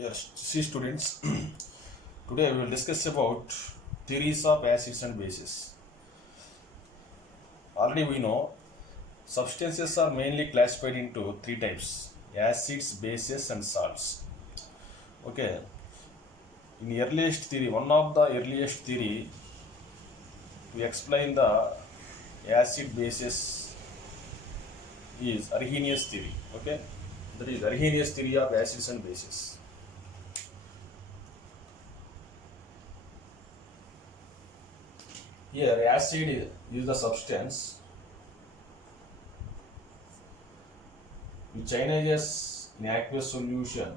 Yes, see students, today we will discuss about theories of acids and bases. Already we know substances are mainly classified into three types: acids, bases, and salts. Okay, in earliest theory, one of the earliest theory, we explain the acid bases is Arrhenius theory. Okay, that is Arrhenius theory of acids and bases. Here, acid is the substance which ionizes in aqueous solution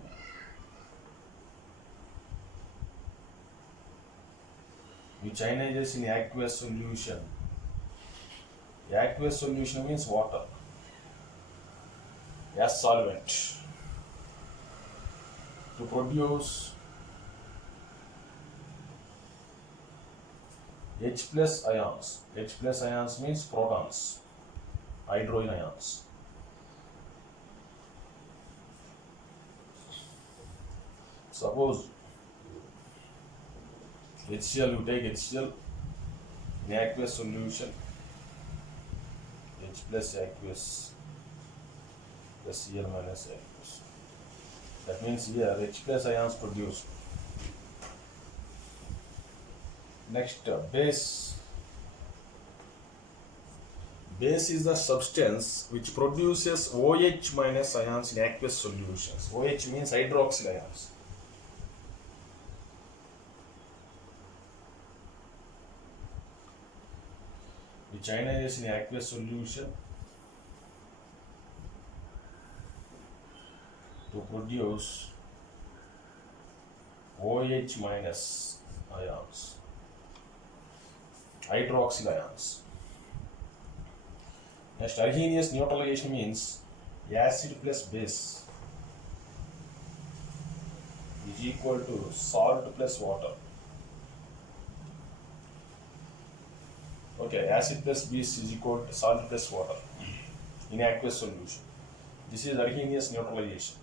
Aqueous solution means water as solvent to produce H plus ions. H plus ions means protons, hydrogen ions. Suppose HCl, you take HCl in aqueous solution, H plus aqueous plus Cl minus aqueous. That means here H plus ions produced. Next, base. Base is the substance which produces OH minus ions in aqueous solutions. OH means hydroxyl ions. Which ionizes in aqueous solution to produce OH minus ions, hydroxyl ions. Next, Arrhenius neutralization means acid plus base is equal to salt plus water. Okay, acid plus base is equal to salt plus water in aqueous solution. This is Arrhenius neutralization.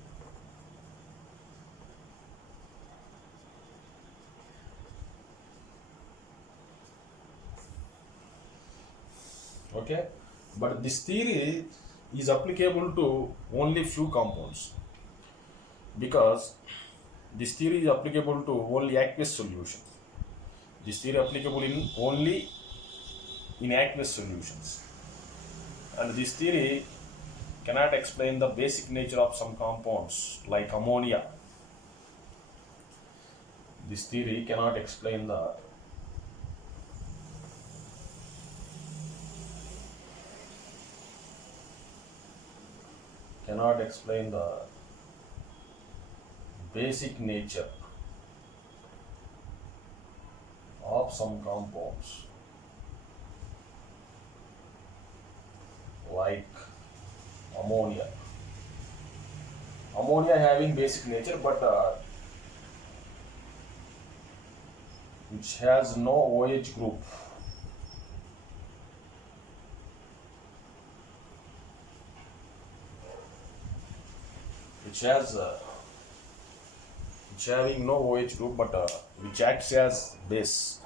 Okay, but this theory is applicable to only few compounds, because this theory is applicable to only aqueous solutions. This theory applicable in only in aqueous solutions, and this theory cannot explain the basic nature of some compounds like ammonia. This theory cannot explain the basic nature of some compounds like ammonia. Ammonia having basic nature, but which has no OH group. Which having no OH group, but which acts as base.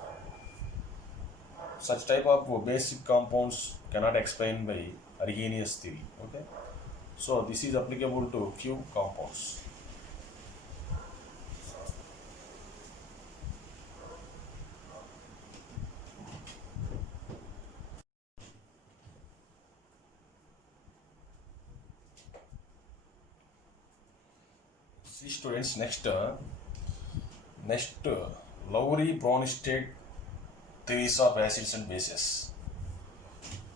Such type of basic compounds cannot explain by Arrhenius theory. Okay, so this is applicable to few compounds. See students, next Lowry-Bronsted theories of acids and bases.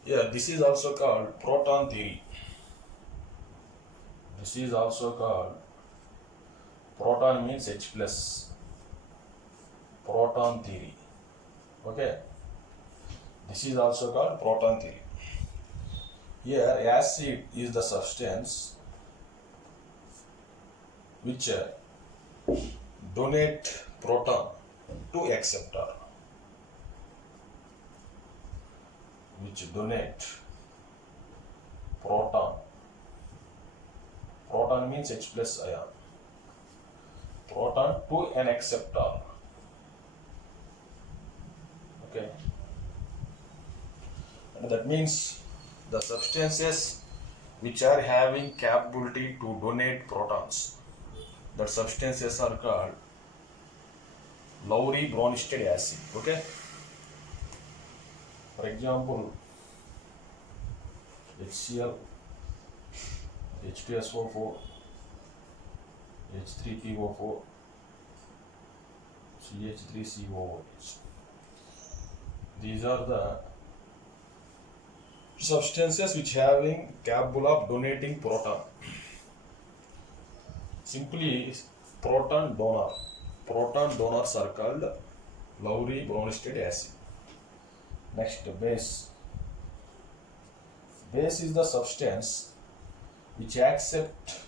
Yeah, this is also called proton theory. This is also called proton means H plus. Proton theory. Okay. This is also called proton theory. Here, acid is the substance which donate proton to acceptor. Which donate proton. Proton means H plus ion proton to an acceptor. Okay, and that means the substances which are having capability to donate protons, that substances are called Lowry Bronsted acid. Okay, for example, HCl, H2SO4, H3PO4, CH3COOH. These are the substances which having capable of donating proton. Simply proton donor. Proton donors are called Lowry Bronsted acid. Next, base. Base is the substance which accept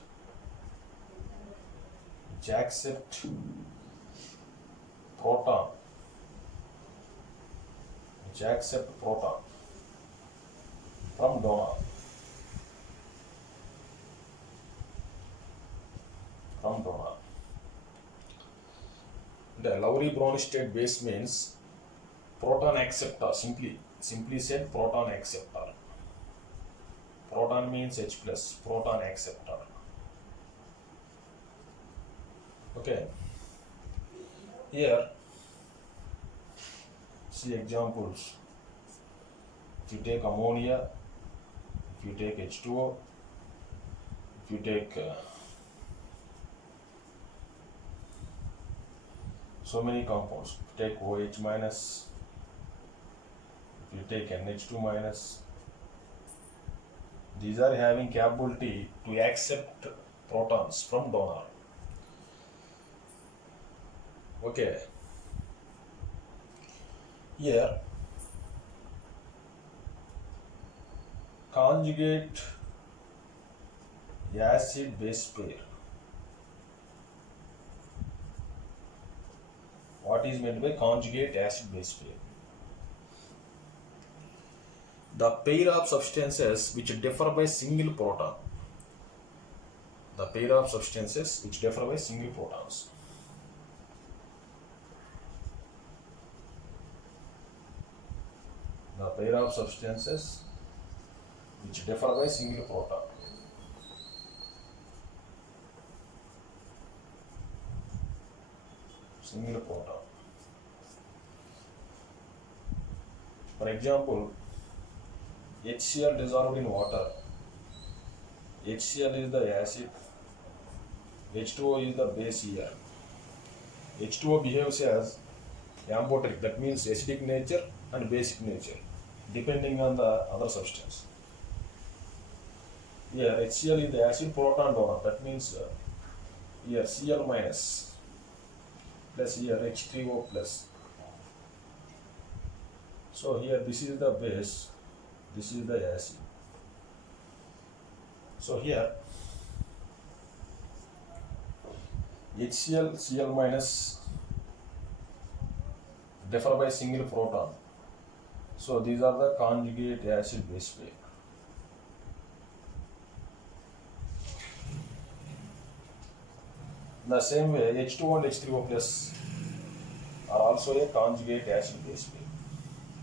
proton, from donor. The Lowry Bronsted base means proton acceptor. Simply said, proton acceptor. Proton means H plus, proton acceptor. Okay. Here, see examples. If you take ammonia, if you take H2O, if you take so many compounds, if you take OH minus, if you take NH2 minus, these are having capability to accept protons from donor. Okay. Here, conjugate acid base pair. What is meant by conjugate acid base pair? The pair of substances which differ by single proton. The pair of substances which differ by single protons. The pair of substances which differ by single proton. Single proton. For example, HCl dissolved in water. HCl is the acid, H2O is the base here. H2O behaves as amphoteric, that means acidic nature and basic nature, depending on the other substance. Here HCl is the acid proton donor, that means here Cl minus plus here H3O plus. So here this is the base, this is the acid. So here HCl, Cl minus differ by single proton. So these are the conjugate acid base pair. In the same way, H2O and H3O plus are also a conjugate acid base pair,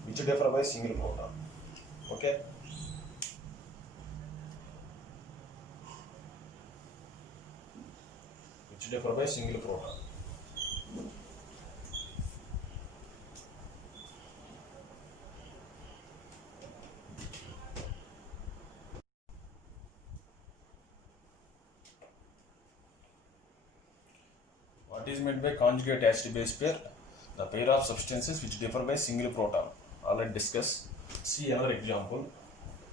which differ by single proton. Okay. Which differ by single proton. What is meant by conjugate acid base pair? The pair of substances which differ by single proton. Already discussed. See another example.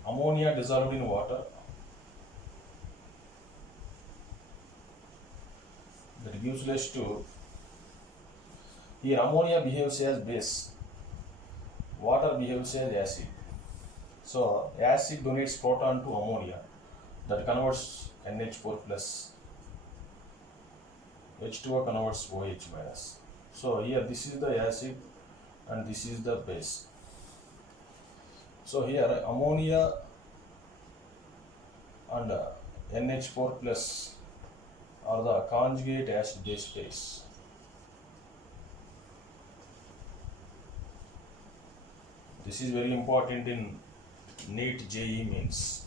Ammonia dissolved in water. That gives rise to, here ammonia behaves as base, water behaves as acid. So acid donates proton to ammonia, that converts NH4 plus, H2O converts OH minus. So here this is the acid and this is the base. So here ammonia and NH4 plus or the conjugate acid base pairs. This is very important in NEET JEE means.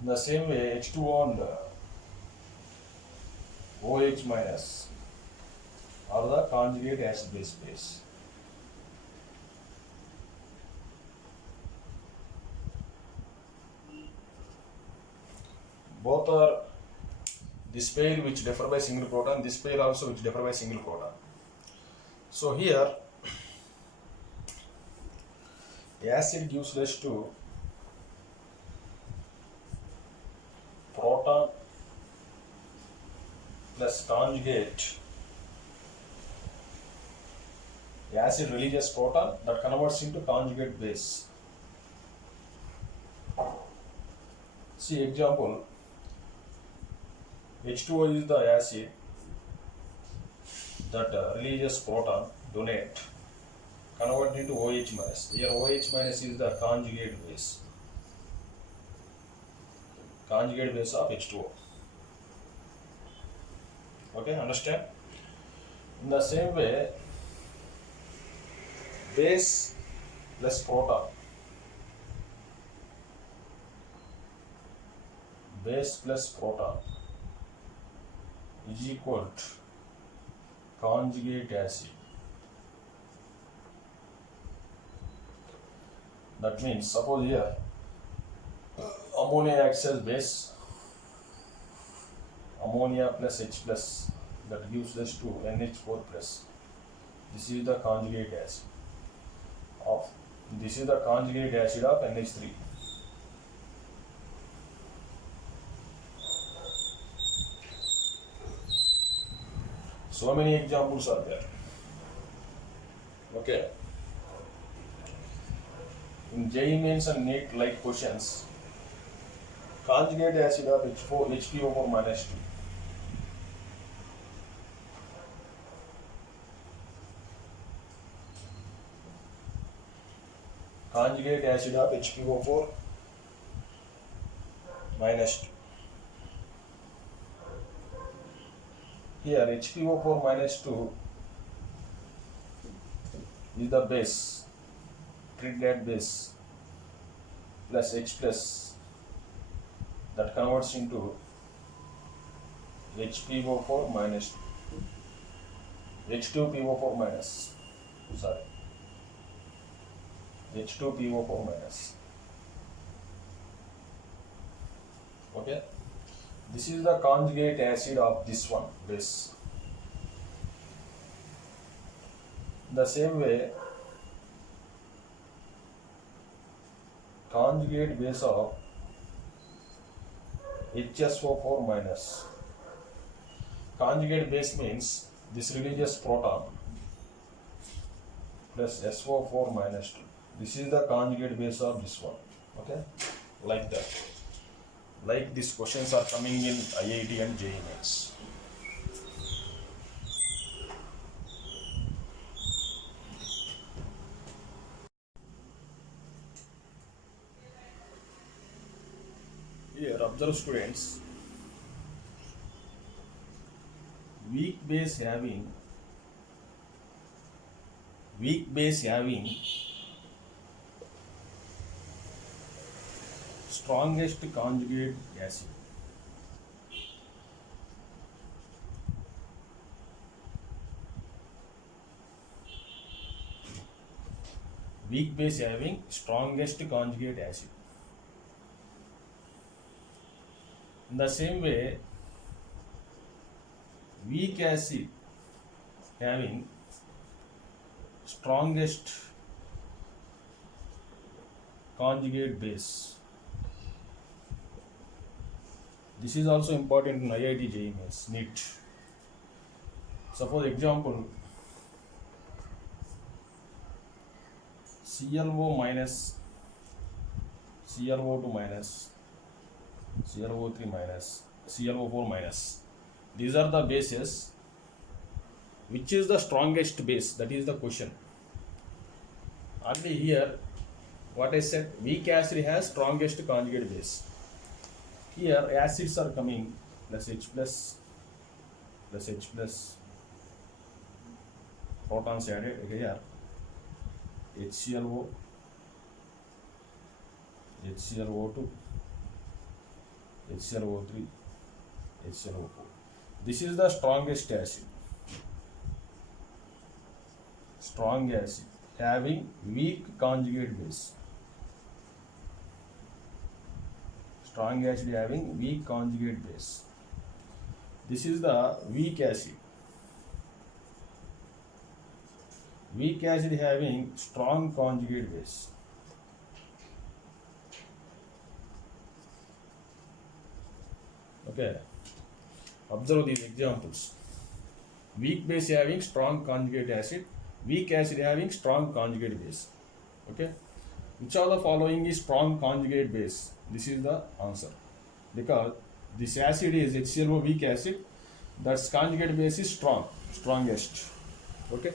In the same way, H2O and OH minus are the conjugate acid base pairs. Both are this pair which differ by single proton, this pair also which differ by single proton. So here acid gives rise to proton plus conjugate. Acid releases proton that converts into conjugate base. See example, H2O is the acid that releases proton, donate, convert into OH minus. Here OH minus is the conjugate base of H2O. Okay, understand? In the same way, base plus proton, base plus proton is equal to conjugate acid. That means, suppose here ammonia acts as base, ammonia plus H plus, that gives us to NH4 plus. This is the conjugate acid of NH3. So many examples are there. Okay. In JEE mains and NEET like questions, conjugate acid of HPO4 minus 2. Conjugate acid of HPO4 minus 2. Here HPO4 minus 2 is the base, Trinidad base, plus H plus, that converts into HPO4 minus 2. H2PO4 minus, sorry, H2PO4 minus. Okay, this is the conjugate acid of this one base. The same way, conjugate base of HSO4 minus. Conjugate base means this releases proton plus SO4 minus 2. This is the conjugate base of this one. Okay, like that. Like these questions are coming in IIT and JEE mains. Here, observe students. Weak base having strongest conjugate acid. Weak base having strongest conjugate acid. In the same way, weak acid having strongest conjugate base. This is also important in IIT JEE mains, NEET. Suppose example, ClO minus, ClO2 minus, ClO3 minus, ClO4 minus. These are the bases. Which is the strongest base? That is the question. Already here, what I said, weak acid has strongest conjugate base. Here acids are coming plus H plus H plus protons added here, HClO, HClO2, HClO3, HClO4. This is the strongest acid. Strong acid having weak conjugate base. Strong acid having weak conjugate base. This is the weak acid. Weak acid having strong conjugate base. Okay. Observe these examples. Weak base having strong conjugate acid. Weak acid having strong conjugate base. Okay. Which of the following is strong conjugate base? This is the answer. Because this acid is HClO weak acid. That's conjugate base is strong. Strongest. Okay.